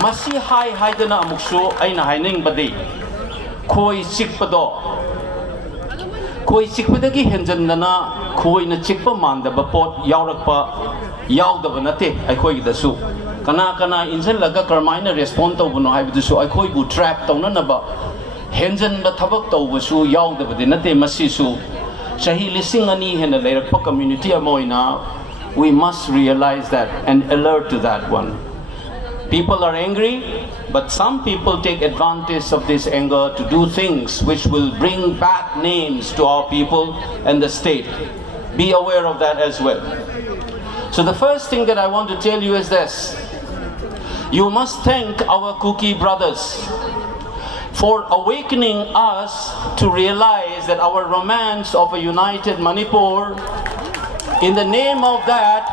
Masi hai dana amuksu aina haining badi khoi chikpado khoi chikpadagi henjandana khoi na chikpa mandaba pot yaurakpa yaudaba nate aikhoi gidasu kana injalaga karmaina respond tawbuno haibidusu aikhoi bu trap tawnanaba henjanba thabak tawbusu yaudaba nate masisu chahi lising ani hena leirakpa community amoina. We must realize that and alert to that one. People are angry, but some people take advantage of this anger to do things which will bring bad names to our people and the state. Be aware of that as well. So the first thing that I want to tell you is this. You must thank our Kuki brothers for awakening us to realize that our romance of a united Manipur, in the name of that,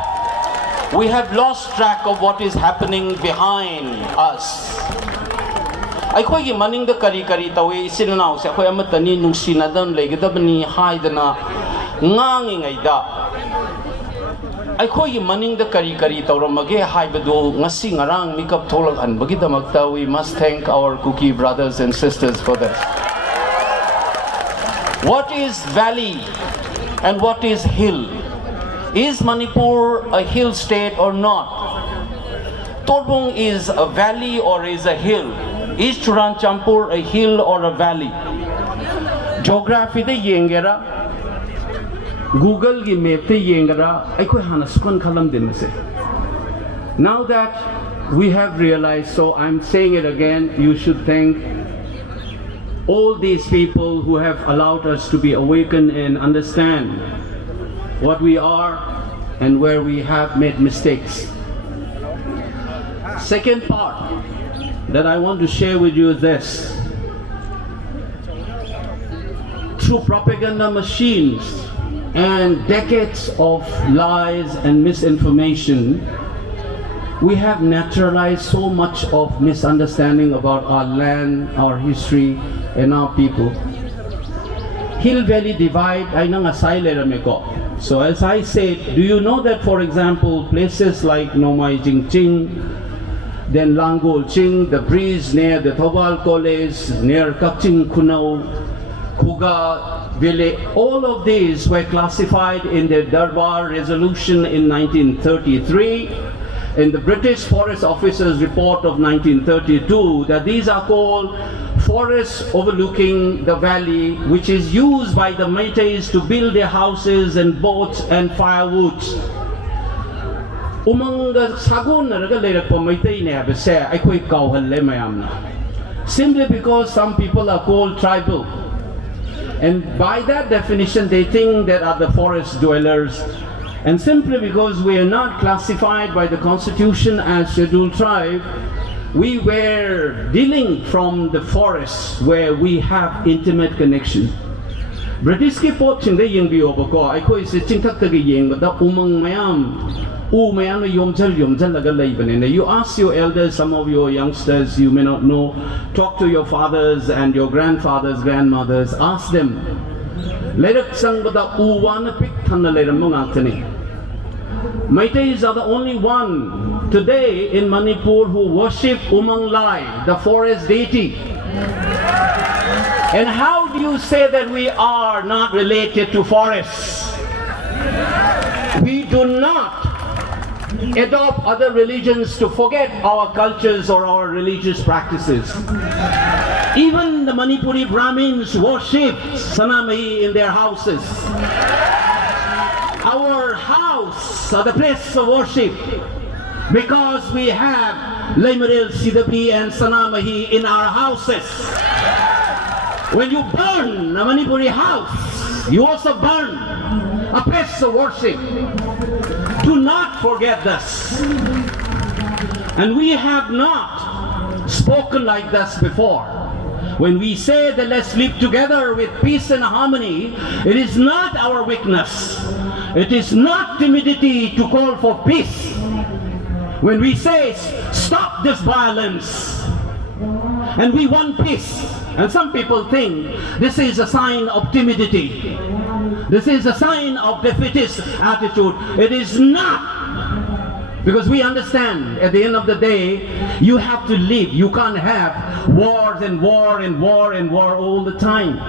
we have lost track of what is happening behind us. Aikhoi gi maning da kari tawe isinanaw se akhoi amatani nungsinadam legadabani haidana ngangi ngaida aikhoi gi maning da kari tawramage haibadu ngasi ngarang mikap tholak anbagi damakta. We must thank our Kuki brothers and sisters for this. What is valley and what is hill? Is Manipur a hill state or not? Torbung is a valley or is a hill? Is Churanchampur a hill or a valley? Geography de yengera, Google gi map de yengera, aikhoi hana sukun khalam dinase. Now that we have realized, so I'm saying it again, you should thank all these people who have allowed us to be awakened and understand what we are and where we have made mistakes. Second part that I want to share with you is this. Through propaganda machines and decades of lies and misinformation, we have naturalized so much of misunderstanding about our land, our history, and our people. Hill Valley divide ay nang asailerameko. So as I said, do you know that, for example, places like Nomai Jingching, then Langol Ching, the breeze near the Thobal College, near Kakching Kunau, Kuga Village, all of these were classified in the Darbar resolution in 1933, in the British Forest Officer's report of 1932, that these are called forests overlooking the valley, which is used by the Meiteis to build their houses and boats and firewoods. Umanga sagon na raga leirak pa Meitei ne abese aikhoi kauhalle mayamna. Simply because some people are called tribal, and by that definition they think that are the forest dwellers, and simply because we are not classified by the constitution as scheduled tribe, we were dealing from the forests where we have intimate connection. British ki pot ching de yeng bio ba ko ai khoi se ching thak ta gi yeng ba da umang mayam na yomjal laga lai bane. You ask your elders, some of your youngsters you may not know, talk to your fathers and your grandfathers, grandmothers, ask them. Lerak sang ba da wana pik than na leram mo ngak Meiteis are the only one today in Manipur who worship Umang Lai, the forest deity. And how do you say that we are not related to forests? We do not adopt other religions to forget our cultures or our religious practices. Even the Manipuri Brahmins worship Sanamahi in their houses. Our house are the place of worship because we have Leimaril, Sidapi and Sanamahi in our houses. When you burn a Manipuri house, you also burn a place of worship. Do not forget this. And we have not spoken like this before. When we say that let's live together with peace and harmony, it is not our weakness. It is not timidity to call for peace. When we say stop this violence and we want peace, and some people think this is a sign of timidity. This is a sign of defeatist attitude. It is not. Because we understand at the end of the day, you have to live. You can't have wars and war and war and war all the time.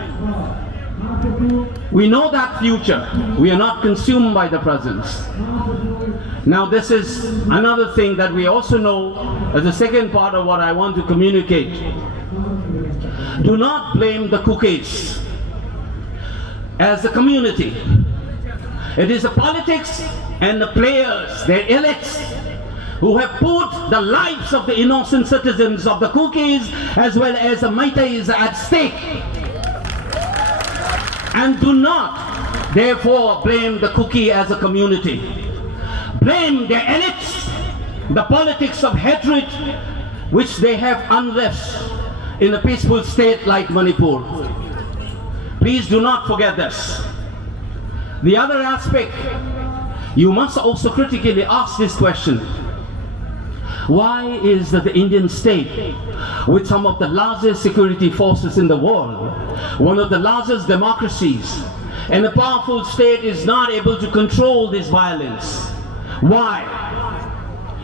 We know that future. We are not consumed by the presence. Now this is another thing that we also know as the second part of what I want to communicate. Do not blame the cookies as a community. It is the politics and the players, the elites, who have put the lives of the innocent citizens of the cookies as well as the Meiteis at stake. And do not, therefore, blame the cookie as a community. Blame the elites, the politics of hatred, which they have unleashed in a peaceful state like Manipur. Please do not forget this. The other aspect, you must also critically ask this question. Why is that the Indian state, with some of the largest security forces in the world, one of the largest democracies, and a powerful state, is not able to control this violence? Why?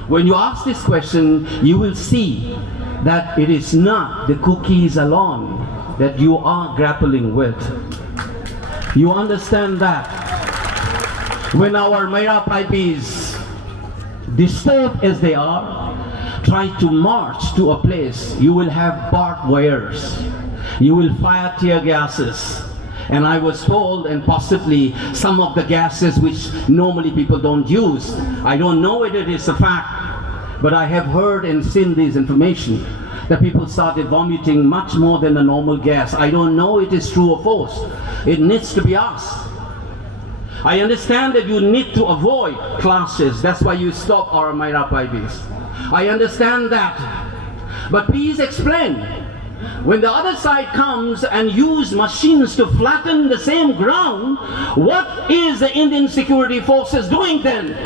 When you ask this question, you will see that it is not the cookies alone that you are grappling with. You understand that? When our 𝗣𝗦𝗢𝗙𝗙𝗑𝗦𝗢𝗙, disturbed as they are, try to march to a place, you will have barbed wires. You will fire tear gases. And I was told, and possibly some of the gases which normally people don't use. I don't know whether it is a fact, but I have heard and seen this information that people started vomiting much more than a normal gas. I don't know it is true or false. It needs to be asked. I understand that you need to avoid clashes. That's why you stop our 𝗣𝗦𝗢𝗙𝗙𝗑𝗦𝗢𝗙. I understand that. But please explain. When the other side comes and use machines to flatten the same ground, what is the Indian security forces doing then?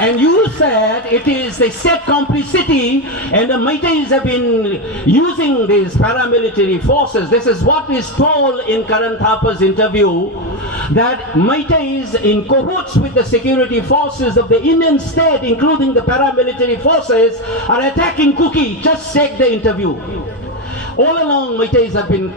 And you said it is the state complicity, and the Meiteis have been using these paramilitary forces. This is what is told in Karan Thapa's interview, that Meiteis in cahoots with the security forces of the Indian state, including the paramilitary forces, are attacking Kuki. Just check the interview. All along, Meiteis have been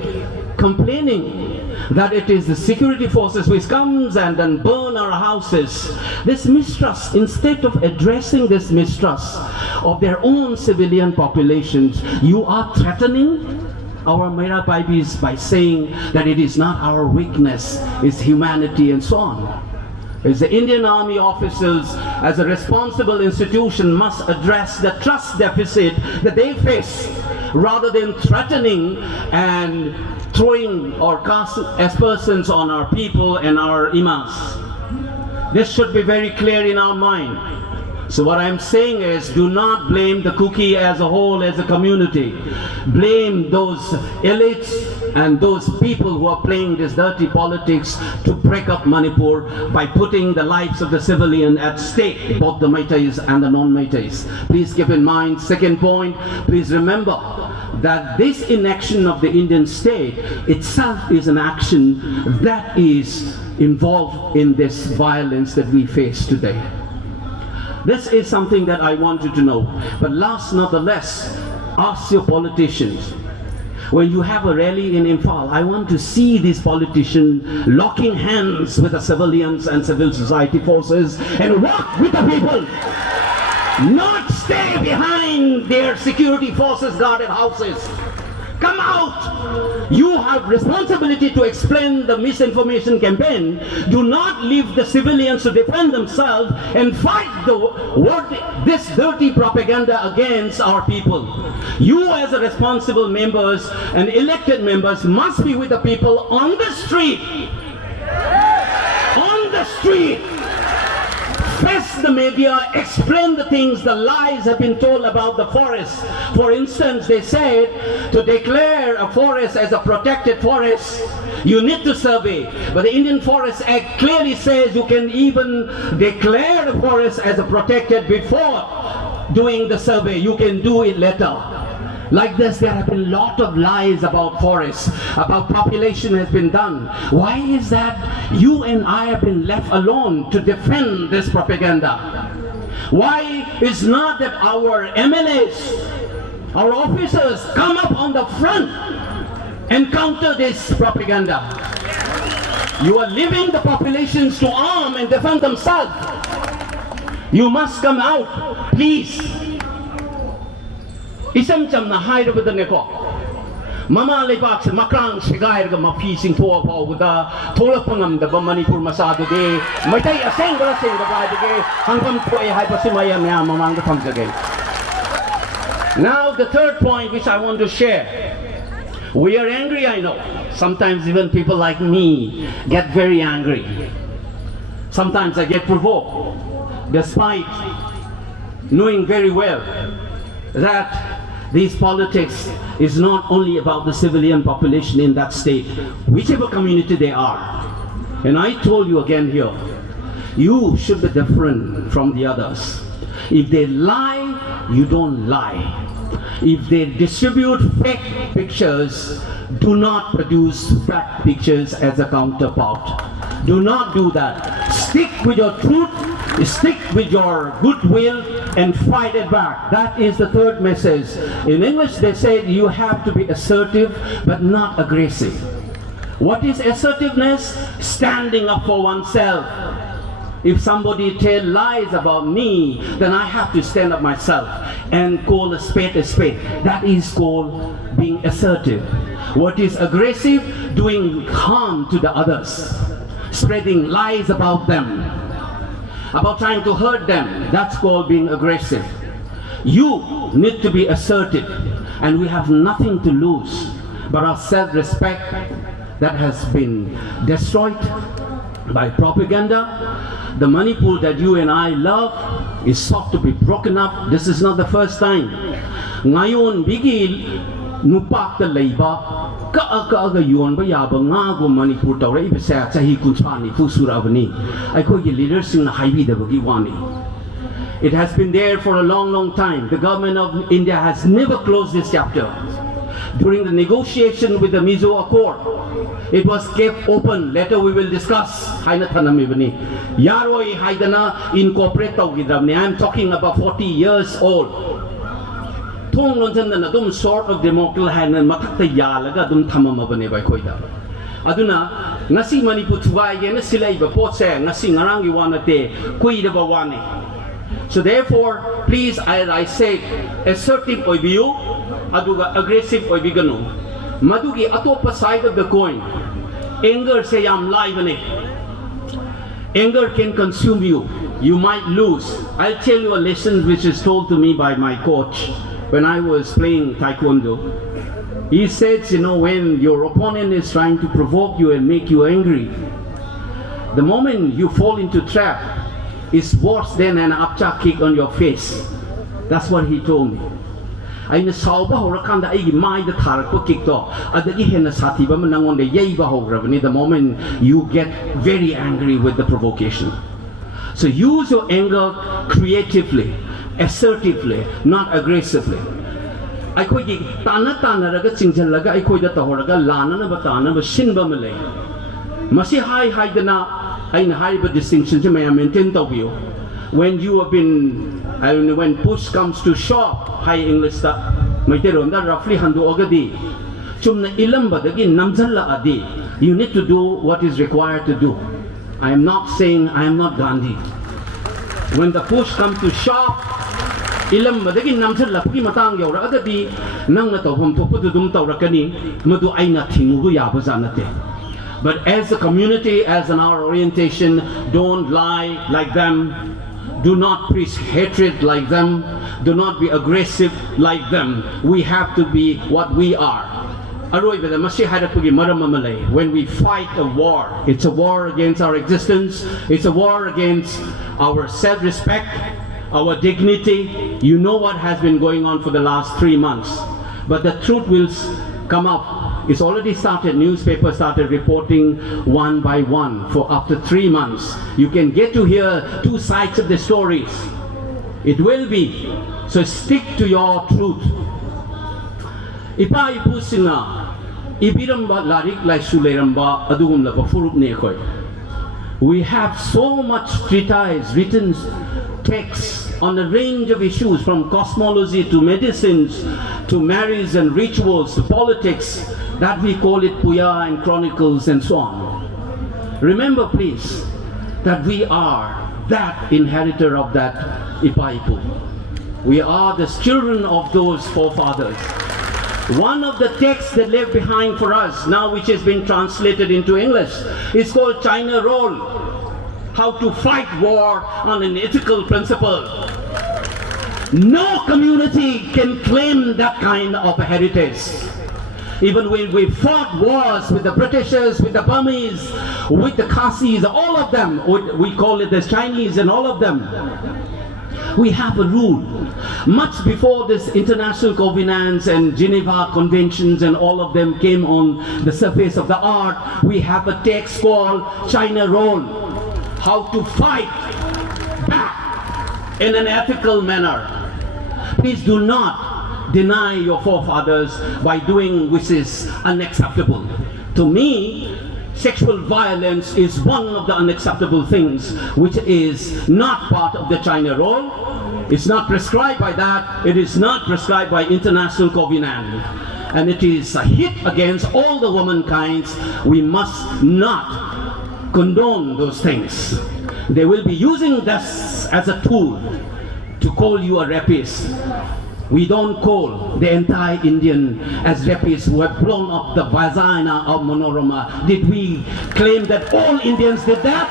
complaining that it is the security forces which comes and then burn our houses. This mistrust, instead of addressing this mistrust of their own civilian populations, you are threatening our 𝗣𝗦𝗢𝗙𝗙𝗑𝗦𝗢𝗙 by saying that it is not our weakness, it's humanity and so on. As the Indian Army officers, as a responsible institution, must address the trust deficit that they face, rather than threatening and throwing or cast aspersions on our people and our imams. This should be very clear in our mind. So what I'm saying is, do not blame the cookie as a whole, as a community. Blame those elites and those people who are playing this dirty politics to break up Manipur by putting the lives of the civilian at stake, both the Meiteis and the non-Meiteis. Please keep in mind, second point, please remember that this inaction of the Indian state itself is an action that is involved in this violence that we face today. This is something that I want you to know. But last not the less, ask your politicians. When you have a rally in Imphal, I want to see these politicians locking hands with the civilians and civil society forces and walk with the people. Not stay behind their security forces guarded houses. Come out! You have responsibility to explain the misinformation campaign. Do not leave the civilians to defend themselves and fight this dirty propaganda against our people. You as a responsible members and elected members must be with the people on the street. On the street! Face the media, explain the things, the lies have been told about the forest. For instance, they said to declare a forest as a protected forest, you need to survey. But the Indian Forest Act clearly says you can even declare the forest as a protected before doing the survey. You can do it later. Like this, there have been a lot of lies about forests, about population has been done. Why is that you and I have been left alone to defend this propaganda? Why is not that our MLAs, our officers come up on the front and counter this propaganda? You are leaving the populations to arm and defend themselves. You must come out, please. Isam cham na hai rabu dane ko. Mama leibak se makrang sigair ga mafi sing thoa pau ga thola pangam da ba Manipur masado de maitai aseng ga ga de hangam thoi hai pa simaya mya mamang ga thang jage. Now the third point which I want to share. We are angry, I know. Sometimes even people like me get very angry. Sometimes I get provoked, despite knowing very well that these politics is not only about the civilian population in that state, whichever community they are. And I told you again here, you should be different from the others. If they lie, you don't lie. If they distribute fake pictures, do not produce fake pictures as a counterpart. Do not do that. Stick with your truth, stick with your goodwill, and fight it back. That is the third message. In English they say you have to be assertive but not aggressive. What is assertiveness? Standing up for oneself. If somebody tells lies about me, then I have to stand up myself and call a spade a spade. That is called being assertive. What is aggressive? Doing harm to the others, spreading lies about them, about trying to hurt them. That's called being aggressive. You need to be assertive, and we have nothing to lose but our self-respect that has been destroyed by propaganda. The Manipur that you and I love is sought to be broken up. This is not the first time. Ngayon bigil nupak ta leiba ka yon ba yaba nga go Manipur tawra ibesa chahi kunchani fusurabani aikoi gi leaders sing na haibi dabagi wani. It has been there for a long time. The government of India has never closed this chapter. During the negotiation with the Mizo Accord, it was kept open. Later we will discuss. Yaroi haidana incorporate tawgidramni. I am talking about 40 years old. Thong lonjandana dum sort of democracy hanan mathakta yalaga dum thamamabane bai khoida. Aduna ngasi Manipur thuai ge na silai ba pot se ngasi ngarang gi wanate kuida ba wani. So therefore, please, as I said, assertive oibiu, aduga aggressive oibiganu. Madugi atopa side of the coin. Anger say yam live. Anger can consume you. You might lose. I'll tell you a lesson which is told to me by my coach when I was playing taekwondo. He said, you know, when your opponent is trying to provoke you and make you angry, the moment you fall into trap, is worse than an upchuck kick on your face. That's what he told me. Aina sauba horakanda ai mai da tharakpa kick to adagi hena sathi ba manangon de yei ba hograbani. The moment you get very angry with the provocation. So use your anger creatively, assertively, not aggressively. Aikoi gi tana raga chingjallaga aikoi da tahoraga lana na ba tana ba shinba male. Masi hai dana aina hai ba distinction je may maintain to you. When you have been when push comes to shove, high English ta maiteron da roughly handu ogadi chumna ilamba dagi namjalla adi. You need to do what is required to do. I am not saying I am not Gandhi. When the push comes to shove, ilamba dagi namjalla pagi matang yaura agadi nang na tawham thopu dum tawrakani madu aina thingu yaba janate. But as a community, as in our orientation, don't lie like them. Do not preach hatred like them. Do not be aggressive like them. We have to be what we are. When we fight a war, it's a war against our existence. It's a war against our self-respect, our dignity. You know what has been going on for the last 3 months. But the truth will come up. It's already started. Newspapers started reporting one by one for after 3 months. You can get to hear 2 sides of the stories. It will be. So stick to your truth. Ipa ipu singa ibiramba larik lai suleramba adugum laba furup ne koi. We have so much treatise, written texts on a range of issues from cosmology to medicines to marriage and rituals to politics, that we call it Puya and Chronicles and so on. Remember please that we are that inheritor of that 𝗣𝗢𝗙𝗙𝗦𝗢𝗙. We are the children of those forefathers. One of the texts that left behind for us now, which has been translated into English, is called China Roll, How to Fight War on an Ethical Principle. No community can claim that kind of a heritage. Even when we fought wars with the Britishers, with the Burmese, with the Khasis, all of them, we call it the Chinese and all of them, we have a rule. Much before this international covenants and Geneva conventions and all of them came on the surface of the earth, we have a text called China Roll, How to Fight Back in an Ethical Manner. Please do not deny your forefathers by doing which is unacceptable. To me, sexual violence is one of the unacceptable things which is not part of the China Roll. It's not prescribed by that. It is not prescribed by international covenant. And it is a hit against all the womankind. We must not condone those things. They will be using this as a tool to call you a rapist. We don't call the entire Indian as rapists who have blown up the vagina of Manorama. Did we claim that all Indians did that?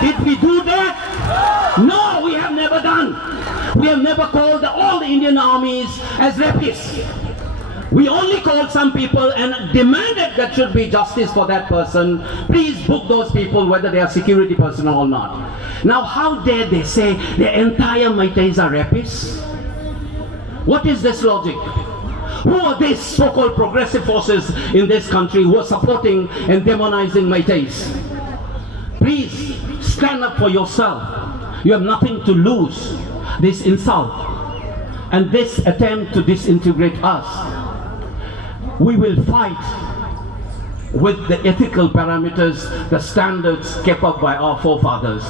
Did we do that? No, we have never done. We have never called all the Indian armies as rapists. We only called some people and demanded that should be justice for that person. Please book those people whether they are security personnel or not. Now how dare they say the entire Meiteis are rapists? What is this logic? Who are these so-called progressive forces in this country who are supporting and demonizing Meiteis? Please stand up for yourself. You have nothing to lose. This insult and this attempt to disintegrate us. We will fight with the ethical parameters, the standards kept up by our forefathers.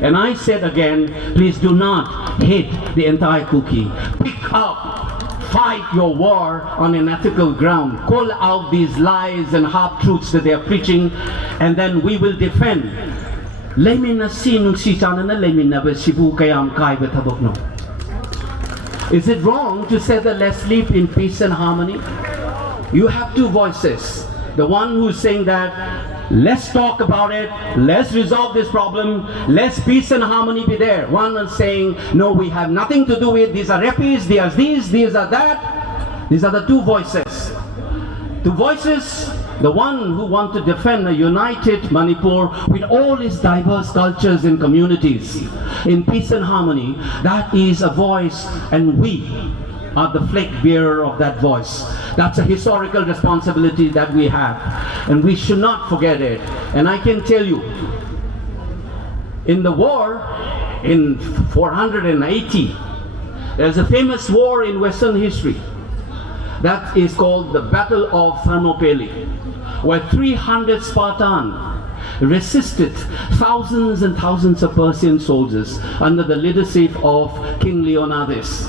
And I said again, please do not hate the entire cookie. Pick up, fight your war on an ethical ground. Call out these lies and half-truths that they are preaching, and then we will defend. Is it wrong to say that let's live in peace and harmony? You have two voices. The one who's saying that let's talk about it, let's resolve this problem, let's peace and harmony be there. One is saying, no, we have nothing to do with, these are rappies, these are these, these are that. These are the two voices. Two voices, the one who want to defend a united Manipur with all its diverse cultures and communities in peace and harmony, that is a voice, and we are the flag bearer of that voice. That's a historical responsibility that we have, and we should not forget it. And I can tell you, in the war in 480, there's a famous war in Western history that is called the Battle of Thermopylae, where 300 Spartans resisted thousands and thousands of Persian soldiers under the leadership of King Leonidas.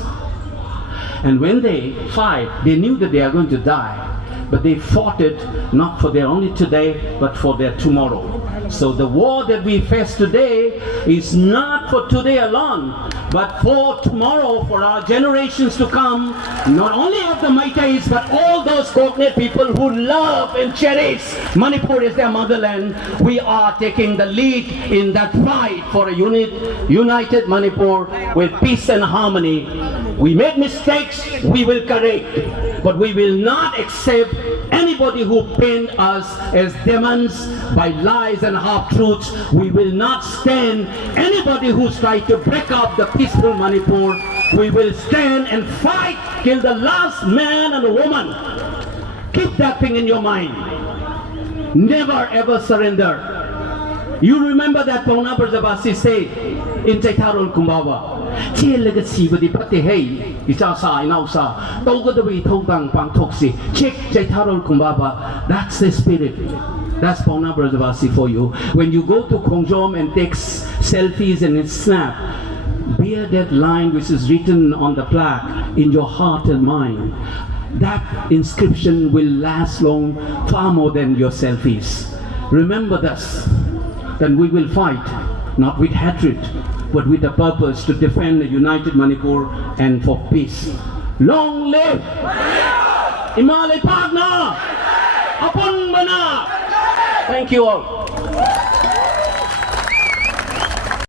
And when they fight, they knew that they are going to die, but they fought it not for their only today, but for their tomorrow. So the war that we face today is not for today alone, but for tomorrow, for our generations to come, not only of the Meiteis, but all those cognate people who love and cherish Manipur as their motherland. We are taking the lead in that fight for a united Manipur with peace and harmony. We made mistakes, we will correct, but we will not accept anybody who paint us as demons by lies and half-truths. We will not stand anybody who's trying to break up the peaceful Manipur. We will stand and fight till the last man and woman. Keep that thing in your mind. Never ever surrender. You remember that Pauna Barzabasi said in 𝗣𝗢𝗙𝗦𝗢𝗢𝗢, that's the spirit. That's Pauna Barzabasi for you. When you go to Khongjom and take selfies and snap, be that line which is written on the plaque in your heart and mind, that inscription will last long, far more than your selfies. Remember this, that we will fight, not with hatred, but with a purpose to defend a united Manipur and for peace. Long live 𝗣𝗢𝗢𝗙𝗦𝗢𝗡! Apun mana! Thank you all.